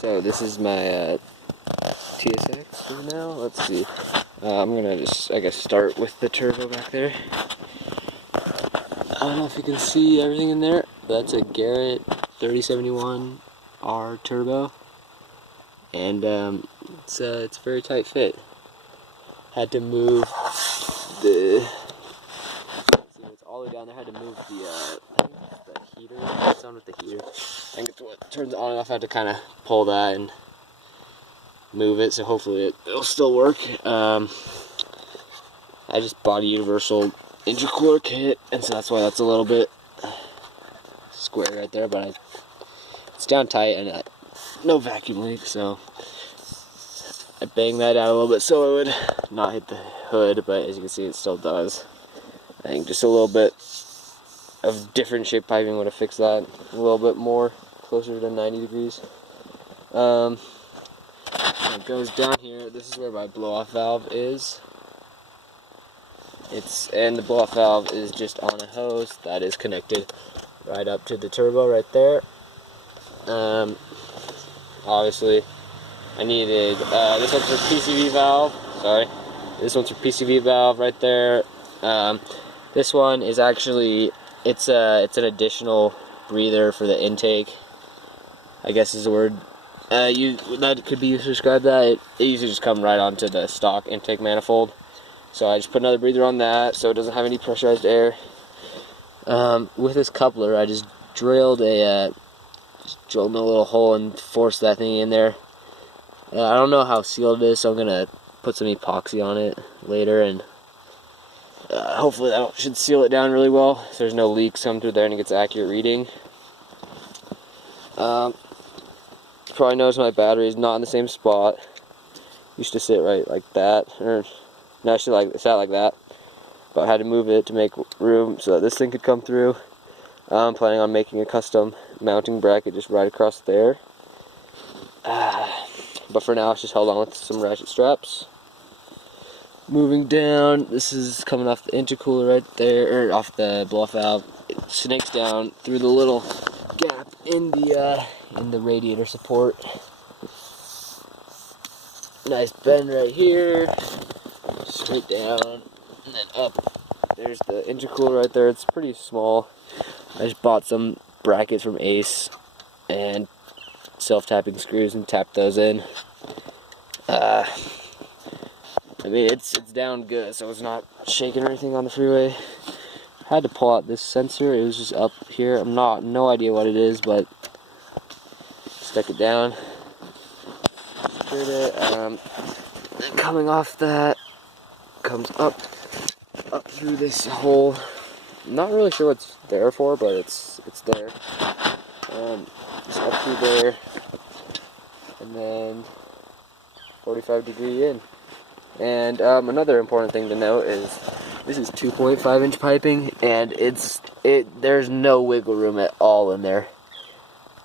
So this is my TSX right now. Let's see. I'm gonna just, I guess, start with the turbo back there. I don't know if you can see everything in there, but that's a Garrett 3071R turbo, and it's a very tight fit. Had to move the. It's all the way down there. Had to move the. I think it's the heater. It's on with the heater. I think it's what turns it on and off. I had to kind of pull that and move it, so hopefully it'll still work. I just bought a universal intercooler kit, and so that's why that's a little bit square right there, but it's down tight and no vacuum leak, so I banged that out a little bit so it would not hit the hood, but as you can see it still does. I think just a little bit of different shape piping would have fixed that a little bit more, closer to 90 degrees. It goes down here. This is where my blow-off valve is. And the blow-off valve is just on a hose that is connected right up to the turbo right there. Obviously, I needed this one's for PCV valve. Sorry, this one's for PCV valve right there. This one is actually it's an additional breather for the intake, I guess is the word. That could be used to describe that. It usually just comes right onto the stock intake manifold. So I just put another breather on that so it doesn't have any pressurized air. With this coupler, I just drilled a little hole and forced that thing in there. I don't know how sealed it is, so I'm gonna put some epoxy on it later, and hopefully that should seal it down really well so there's no leaks come through there and it gets accurate reading. Probably noticed my battery is not in the same spot. Used to sit right like that, or no, it sat like that, but I had to move it to make room so that this thing could come through. I'm planning on making a custom mounting bracket just right across there, but for now it's just held on with some ratchet straps. Moving down, this is coming off the intercooler right there, or off the blow-off valve. It snakes down through the little gap in the radiator support. Nice bend right here, straight down, and then up. There's the intercooler right there. It's pretty small. I just bought some brackets from Ace and self-tapping screws and tapped those in. I mean, it's down good, so it's not shaking or anything on the freeway. I had to pull out this sensor. It was just up here. No idea what it is, but stuck it down. Secured it. Then coming off that comes up through this hole. I'm not really sure what it's there for, but it's there. Just up through there, and then 45-degree in. And another important thing to note is this is 2.5-inch piping, and there's no wiggle room at all in there.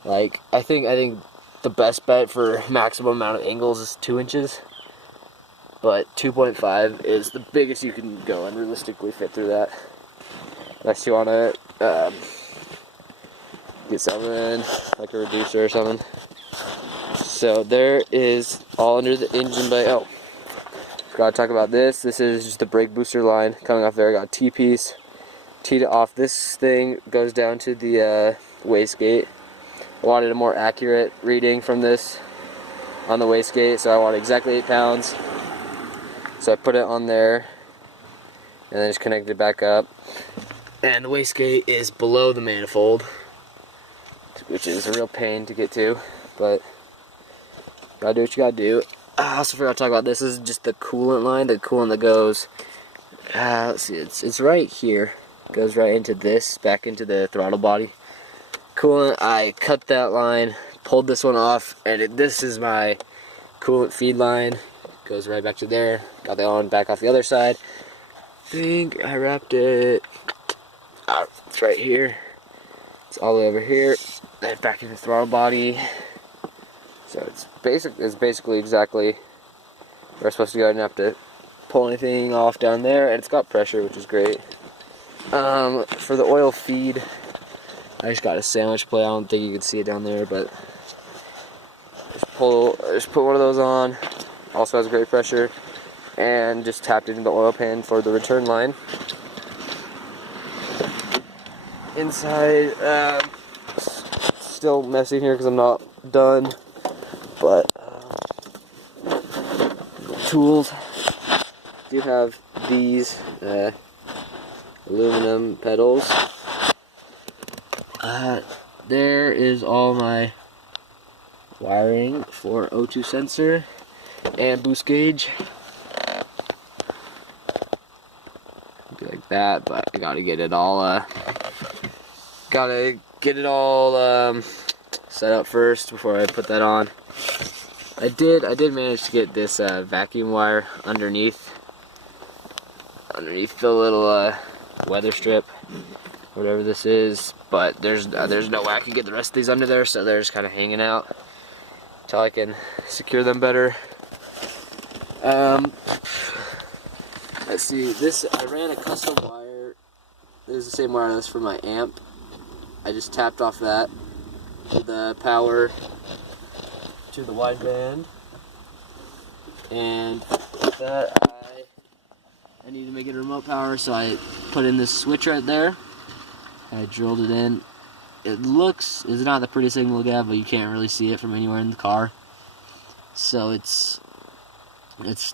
Like I think the best bet for maximum amount of angles is 2 inches, but 2.5 is the biggest you can go and realistically fit through that. Unless you want to get something like a reducer or something. So there is all under the engine bay. Oh, forgot to talk about this. This is just the brake booster line coming off there. I got a T-piece. Teed it off. This thing goes down to the wastegate. I wanted a more accurate reading from this on the wastegate, so I wanted exactly 8 pounds. So I put it on there and then just connected it back up. And the wastegate is below the manifold, which is a real pain to get to, but gotta do what you gotta do. I also forgot to talk about this. This is just the coolant line, the coolant that goes, let's see, it's right here. It goes right into this, back into the throttle body. Coolant, I cut that line, pulled this one off, and this is my coolant feed line. It goes right back to there. Got the other one back off the other side. I think I wrapped it. It's right here. It's all the way over here. Then back in the throttle body. So it's basically exactly where it's supposed to go. I didn't have to pull anything off down there, and it's got pressure, which is great. For the oil feed, I just got a sandwich plate. I don't think you can see it down there, but there's just put one of those on. Also has great pressure, and just tapped it into the oil pan for the return line. Inside, still messy here because I'm not done, but tools do have these aluminum pedals. There is all my wiring for O2 sensor and boost gauge. Be like that, but I gotta get it all set up first before I put that on. I did manage to get this vacuum wire underneath the little weather strip, whatever this is, but there's no way I can get the rest of these under there, so they're just kind of hanging out until I can secure them better. Let's see, I ran a custom wire. This is the same wire that's for my amp. I just tapped off that to the power to the wideband, and with that I need to make it a remote power, so I put in this switch right there. I drilled it in. It's not the prettiest thing to look at, but you can't really see it from anywhere in the car. So it's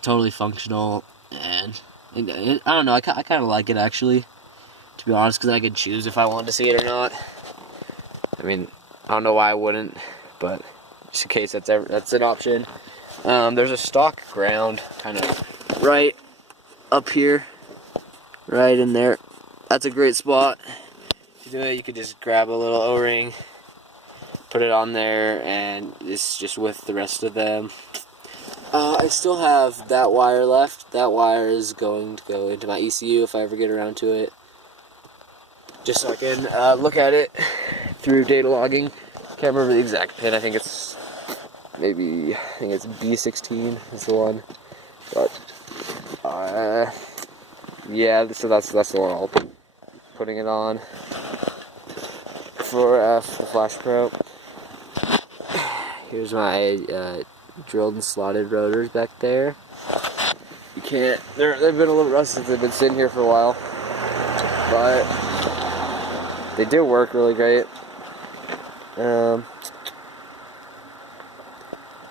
totally functional, and I don't know, I kind of like it actually, to be honest, because I could choose if I wanted to see it or not. I mean, I don't know why I wouldn't, but just in case that's an option. There's a stock ground kind of right up here, right in there. That's a great spot to do it. You could just grab a little O-ring, put it on there, and it's just with the rest of them. I still have that wire left. That wire is going to go into my ECU if I ever get around to it, just so I can look at it through data logging. Can't remember the exact pin. I think it's B16 is the one. But yeah, so that's the one I'll be putting it on for the Flash Pro. Here's my drilled and slotted rotors back there. You can't, they've been a little rusty since they've been sitting here for a while, but they do work really great.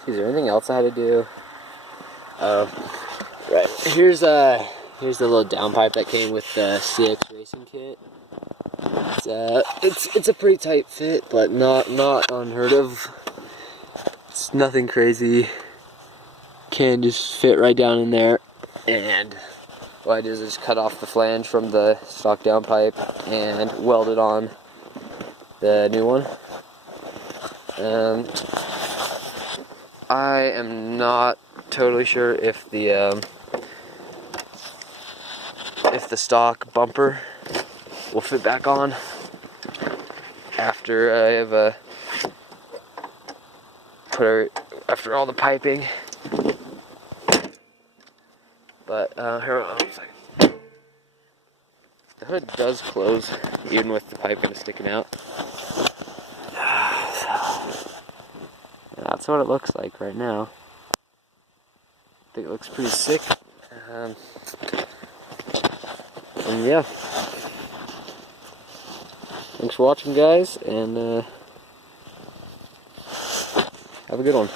Is there anything else I had to do? Right. Here's the little downpipe that came with the CX racing kit. It's a pretty tight fit, but not unheard of. It's nothing crazy. Can just fit right down in there, and what I did is just cut off the flange from the stock downpipe and weld it on the new one. I am not totally sure if the stock bumper will fit back on after I have after all the piping. But here, hold on a second. The hood does close even with the piping sticking out. That's what it looks like right now. I think it looks pretty sick. And yeah. Thanks for watching, guys, and have a good one.